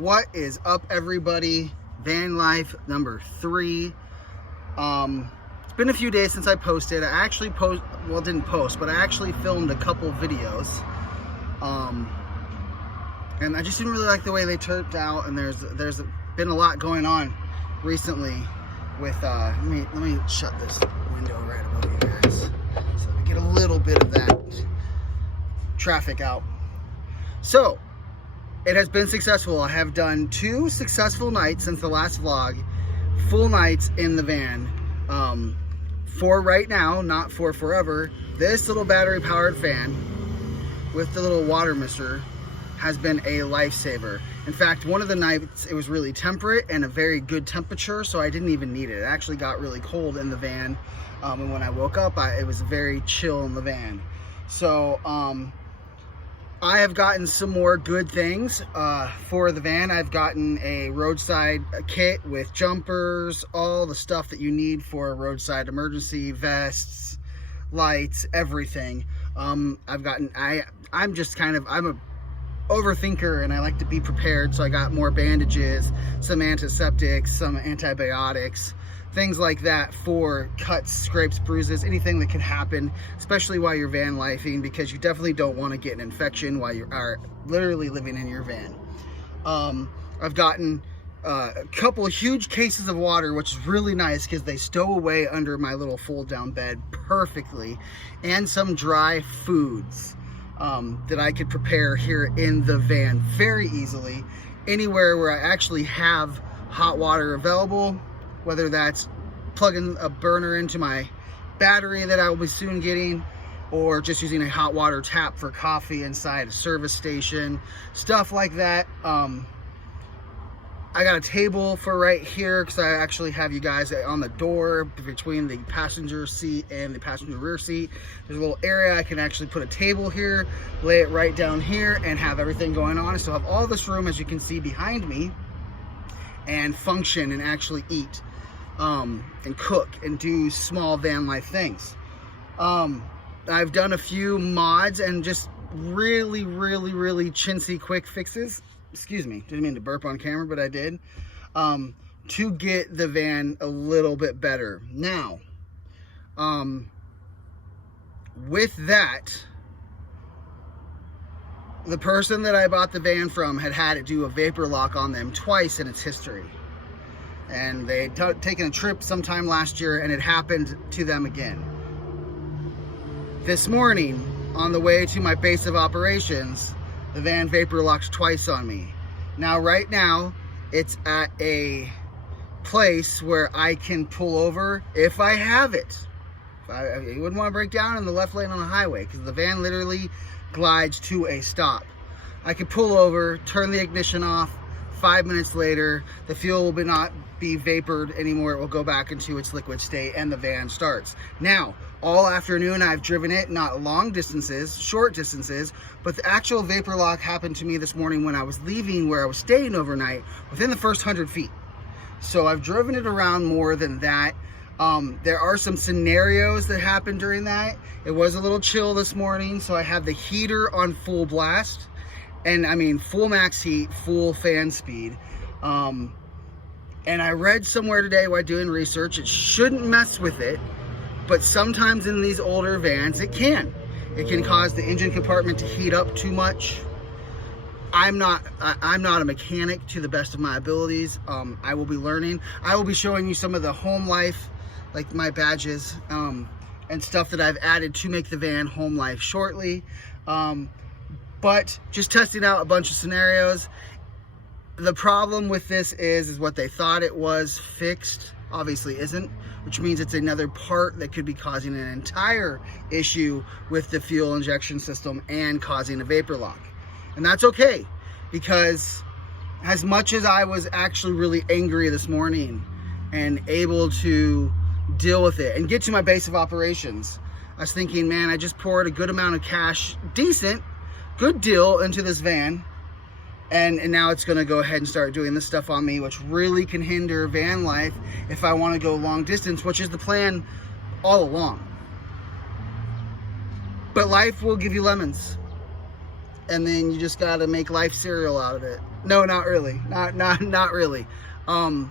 What is up, everybody? Van life number 3. It's been a few days since I posted. I actually didn't post, but I actually filmed a couple videos. And I just didn't really like the way they turned out, and there's been a lot going on recently with let me shut this window right above you guys so we get a little bit of that traffic out. So it has been successful. I have done 2 successful nights since the last vlog, full nights in the van. For right now, not for forever. This little battery powered fan with the little water mister has been a lifesaver. In fact, one of the nights it was really temperate and a very good temperature, so I didn't even need it. It actually got really cold in the van, and when I woke up, it was very chill in the van. So I have gotten some more good things for the van. I've gotten a roadside kit with jumpers, all the stuff that you need for a roadside emergency, vests, lights, everything. I'm a overthinker and I like to be prepared, so I got more bandages, some antiseptics, some antibiotics, things like that for cuts, scrapes, bruises, anything that can happen, especially while you're van lifing, because you definitely don't want to get an infection while you are literally living in your van. I've gotten a couple of huge cases of water, which is really nice because they stow away under my little fold down bed perfectly, and some dry foods that I could prepare here in the van very easily, anywhere where I actually have hot water available, whether that's plugging a burner into my battery that I will be soon getting, or just using a hot water tap for coffee inside a service station, stuff like that. I got a table for right here because I actually have you guys on the door between the passenger seat and the passenger rear seat. There's a little area I can actually put a table here, lay it right down here, and have everything going on. I still have all this room, as you can see behind me, and function and actually eat and cook and do small van life things. I've done a few mods and just really chintzy quick fixes. Excuse me, didn't mean to burp on camera, but I did, to get the van a little bit better. Now, with that, the person that I bought the van from had to do a vapor lock on them twice in its history. And they had taken a trip sometime last year, and it happened to them again. This morning, on the way to my base of operations, the van vapor locked twice on me. Now, right now, it's at a place where I can pull over if I have it. You wouldn't want to break down in the left lane on the highway because the van literally glides to a stop. I can pull over, turn the ignition off. 5 minutes later, the fuel will not be vapored anymore. It will go back into its liquid state and the van starts. Now, all afternoon I've driven it, not long distances, short distances, but the actual vapor lock happened to me this morning when I was leaving where I was staying overnight, within the first 100 feet. So I've driven it around more than that. There are some scenarios that happened during that. It was a little chill this morning, so I had the heater on full blast. And I mean full max heat, full fan speed. And I read somewhere today while doing research, it shouldn't mess with it, but sometimes in these older vans it can. It can cause the engine compartment to heat up too much. I'm not a mechanic to the best of my abilities. I will be learning. I will be showing you some of the home life, like my badges, and stuff that I've added to make the van home life shortly. But just testing out a bunch of scenarios. The problem with this is what they thought it was fixed, obviously isn't, which means it's another part that could be causing an entire issue with the fuel injection system and causing a vapor lock. And that's okay, because as much as I was actually really angry this morning and able to deal with it and get to my base of operations, I was thinking, man, I just poured a good amount of cash, good deal, into this van, and now it's going to go ahead and start doing this stuff on me, which really can hinder van life if I want to go long distance, which is the plan all along. But life will give you lemons, and then you just got to make life cereal out of it. No, not really. Not really. Part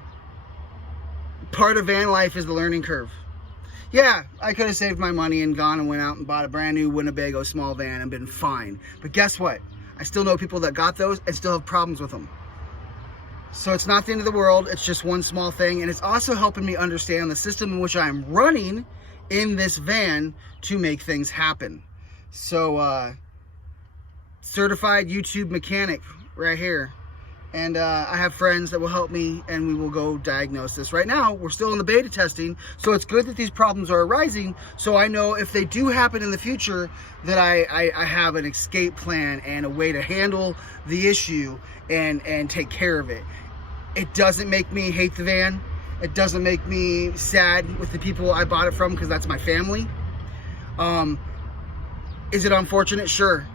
of van life is the learning curve. Yeah, I could have saved my money and gone and went out and bought a brand new Winnebago small van and been fine. But guess what? I still know people that got those and still have problems with them. So it's not the end of the world. It's just one small thing. And it's also helping me understand the system in which I'm running in this van to make things happen. So, certified YouTube mechanic right here. And I have friends that will help me, and we will go diagnose this. Right now, we're still in the beta testing, so it's good that these problems are arising, so I know if they do happen in the future, that I have an escape plan and a way to handle the issue and take care of it. It doesn't make me hate the van. It doesn't make me sad with the people I bought it from, because that's my family. Is it unfortunate? Sure.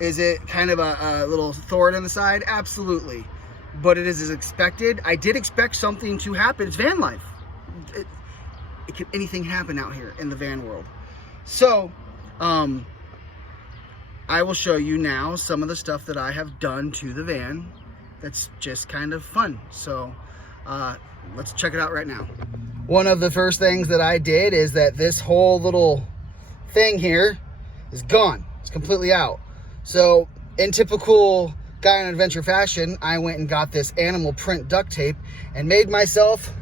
Is it kind of a little thorn in the side? Absolutely. But it is as expected. I did expect something to happen. It's van life. It can anything happen out here in the van world. So, I will show you now some of the stuff that I have done to the van that's just kind of fun. So, let's check it out right now. One of the first things that I did is that this whole little thing here is gone. It's completely out. So, in typical Guy on Adventure fashion, I went and got this animal print duct tape and made myself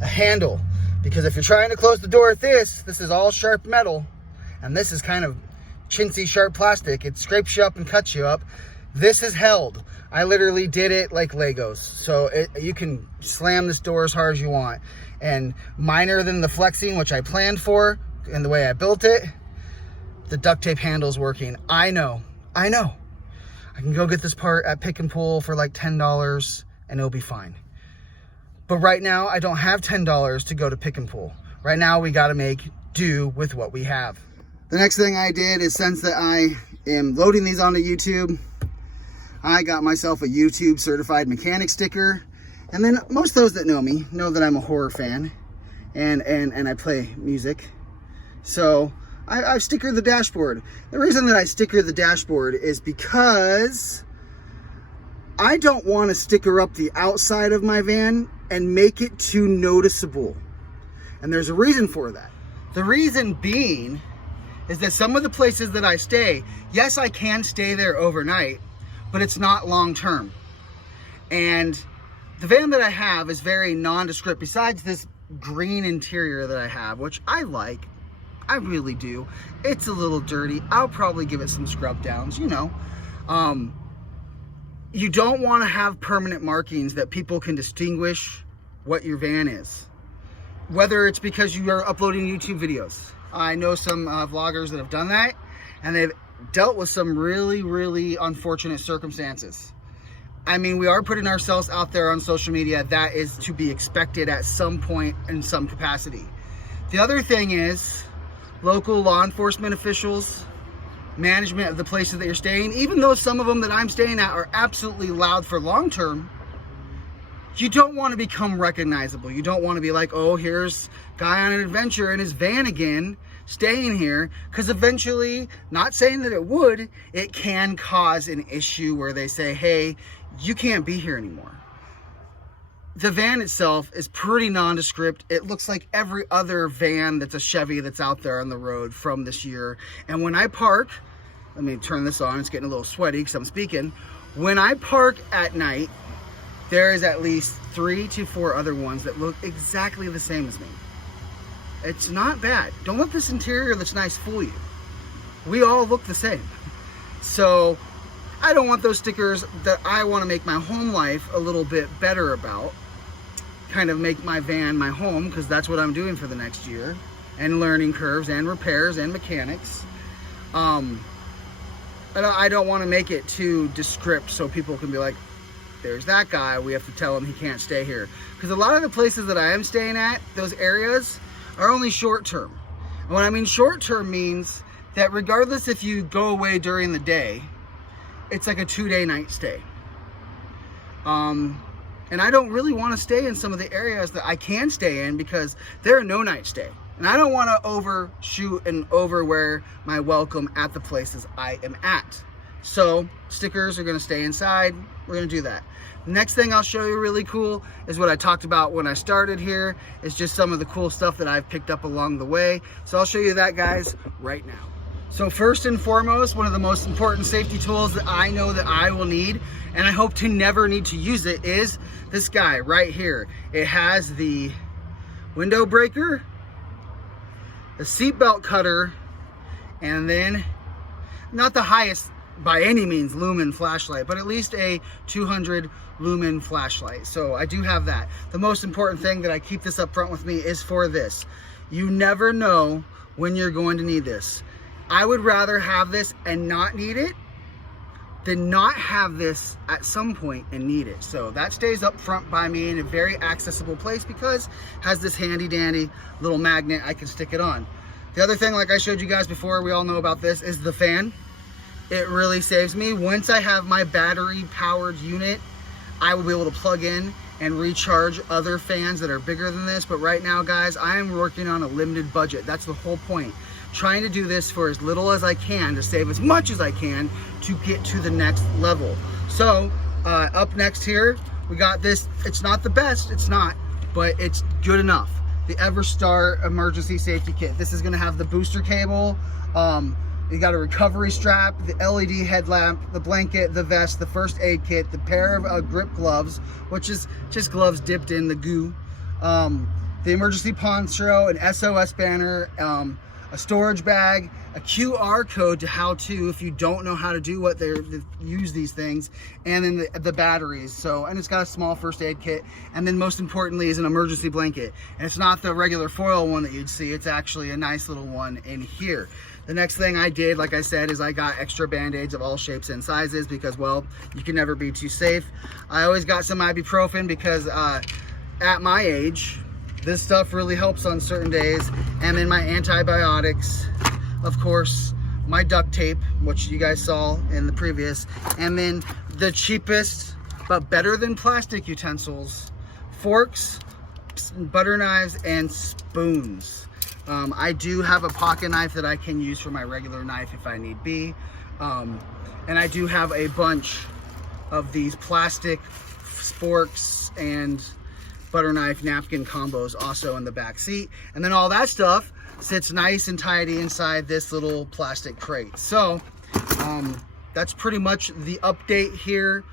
a handle. Because if you're trying to close the door with this is all sharp metal, and this is kind of chintzy sharp plastic. It scrapes you up and cuts you up. This is held. I literally did it like Legos. So you can slam this door as hard as you want. And minor than the flexing, which I planned for, and the way I built it, the duct tape handle's working. I know. I can go get this part at Pick and Pull for like $10 and it'll be fine. But right now, I don't have $10 to go to Pick and Pull. Right now, we got to make do with what we have. The next thing I did is, since that I am loading these onto YouTube, I got myself a YouTube certified mechanic sticker. And then most of those that know me know that I'm a horror fan and I play music. So I've stickered the dashboard. The reason that I sticker the dashboard is because I don't want to sticker up the outside of my van and make it too noticeable. And there's a reason for that. The reason being is that some of the places that I stay, yes, I can stay there overnight, but it's not long term. And the van that I have is very nondescript. Besides this green interior that I have, which I like, I really do. It's a little dirty. I'll probably give it some scrub downs, you know. You don't want to have permanent markings that people can distinguish what your van is. Whether it's because you are uploading YouTube videos. I know some vloggers that have done that, and they've dealt with some really, really unfortunate circumstances. I mean, we are putting ourselves out there on social media. That is to be expected at some point in some capacity. The other thing is, local law enforcement officials, management of the places that you're staying, even though some of them that I'm staying at are absolutely loud for long term, you don't want to become recognizable. You don't want to be like, oh, here's Guy on an Adventure in his van again, staying here, because eventually, not saying that it would, it can cause an issue where they say, hey, you can't be here anymore. The van itself is pretty nondescript. It looks like every other van that's a Chevy that's out there on the road from this year. And when I park, let me turn this on, it's getting a little sweaty because I'm speaking. When I park at night, there is at least 3 to 4 other ones that look exactly the same as me. It's not bad. Don't let this interior that's nice fool you. We all look the same. So I don't want those stickers that I want to make my home life a little bit better about. Kind of make my van my home, because that's what I'm doing for the next year, and learning curves and repairs and mechanics. I don't want to make it too descriptive so people can be like, there's that guy, we have to tell him he can't stay here. Because a lot of the places that I am staying at, those areas, are only short term. And when I mean short term means that regardless if you go away during the day, it's like a 2-day night stay. And I don't really want to stay in some of the areas that I can stay in, because they're a no-night stay. And I don't want to overshoot and overwear my welcome at the places I am at. So stickers are gonna stay inside. We're gonna do that. Next thing I'll show you really cool is what I talked about when I started here. It's just some of the cool stuff that I've picked up along the way. So I'll show you that, guys, right now. So first and foremost, one of the most important safety tools that I know that I will need, and I hope to never need to use it, is this guy right here. It has the window breaker, the seatbelt cutter, and then not the highest by any means lumen flashlight, but at least a 200 lumen flashlight. So I do have that. The most important thing that I keep this up front with me is for this. You never know when you're going to need this. I would rather have this and not need it than not have this at some point and need it. So that stays up front by me in a very accessible place because it has this handy dandy little magnet I can stick it on. The other thing, like I showed you guys before, we all know about this, is the fan. It really saves me. Once I have my battery powered unit, I will be able to plug in and recharge other fans that are bigger than this. But right now, guys, I am working on a limited budget. That's the whole point. Trying to do this for as little as I can to save as much as I can to get to the next level. So up next here, we got this. It's not the best, it's not, but it's good enough. The Everstar emergency safety kit. This is gonna have the booster cable, you got a recovery strap, the LED headlamp, the blanket, the vest, the first aid kit, the pair of grip gloves, which is just gloves dipped in the goo, the emergency poncho, an SOS banner, a storage bag, a QR code to how to, if you don't know how to do what they use these things, and then the batteries. So, and it's got a small first aid kit, and then most importantly is an emergency blanket. And it's not the regular foil one that you'd see, it's actually a nice little one in here. The next thing I did, like I said, is I got extra band-aids of all shapes and sizes because, well, you can never be too safe. I always got some ibuprofen because at my age, this stuff really helps on certain days. And then my antibiotics, of course, my duct tape, which you guys saw in the previous, and then the cheapest but better than plastic utensils, forks, butter knives, and spoons. I do have a pocket knife that I can use for my regular knife if I need be. And I do have a bunch of these plastic sporks and butter knife napkin combos also in the back seat. And then all that stuff sits nice and tidy inside this little plastic crate. So that's pretty much the update here.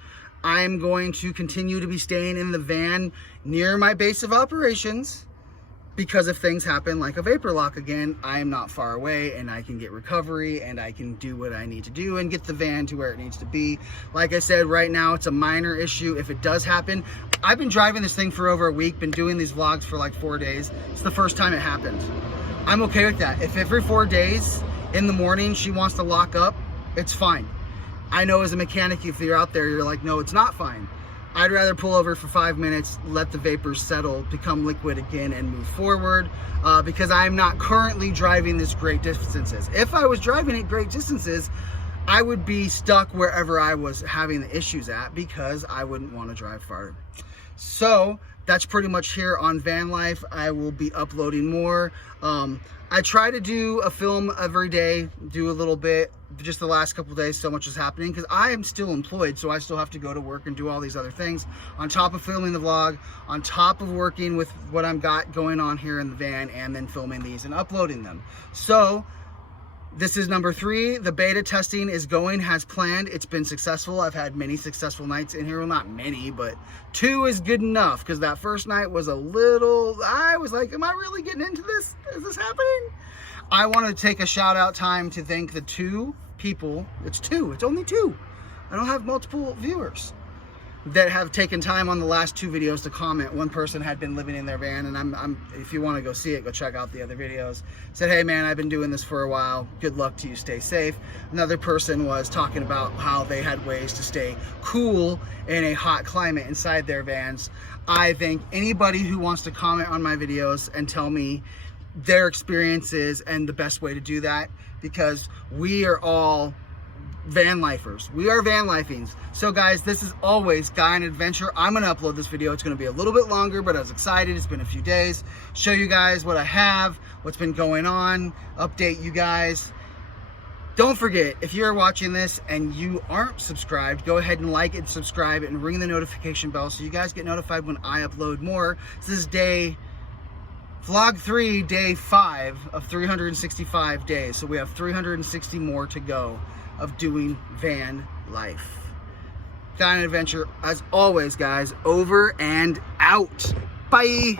I'm going to continue to be staying in the van near my base of operations, because if things happen like a vapor lock again, I am not far away and I can get recovery and I can do what I need to do and get the van to where it needs to be. Like I said, right now it's a minor issue. If it does happen, I've been driving this thing for over a week, been doing these vlogs for like 4 days. It's the first time it happened. I'm okay with that. If every 4 days in the morning she wants to lock up, it's fine. I know as a mechanic, if you're out there, you're like, no, it's not fine. I'd rather pull over for 5 minutes, let the vapors settle, become liquid again, and move forward, because I'm not currently driving this great distances. If I was driving it great distances, I would be stuck wherever I was having the issues at, because I wouldn't want to drive far. So that's pretty much here on van life. I will be uploading more. I try to do a film every day, do a little bit. Just the last couple of days, so much is happening because I am still employed, so I still have to go to work and do all these other things on top of filming the vlog, on top of working with what I've got going on here in the van, and then filming these and uploading them. So this is number 3. The beta testing is going as planned. It's been successful. I've had many successful nights in here. Well, not many, but 2 is good enough, because that first night was a little, I was like, am I really getting into this? Is this happening? I want to take a shout out time to thank the 2 people. It's 2, it's only 2. I don't have multiple viewers that have taken time on the last 2 videos to comment. One person had been living in their van, and I'm if you want to go see it, go check out the other videos. Said, hey man, I've been doing this for a while. Good luck to you, stay safe. Another person was talking about how they had ways to stay cool in a hot climate inside their vans. I thank anybody who wants to comment on my videos and tell me their experiences and the best way to do that, because we are all van lifers. We are van lifings. So guys, this is always Guy on Adventure. I'm gonna upload this video. It's gonna be a little bit longer, but I was excited. It's been a few days. Show you guys what I have, what's been going on, update you guys. Don't forget, if you're watching this and you aren't subscribed, go ahead and like and subscribe and ring the notification bell so you guys get notified when I upload more. This is vlog 3, day 5 of 365 days. So we have 360 more to go of doing van life. Guy on Adventure, as always, guys, over and out. Bye.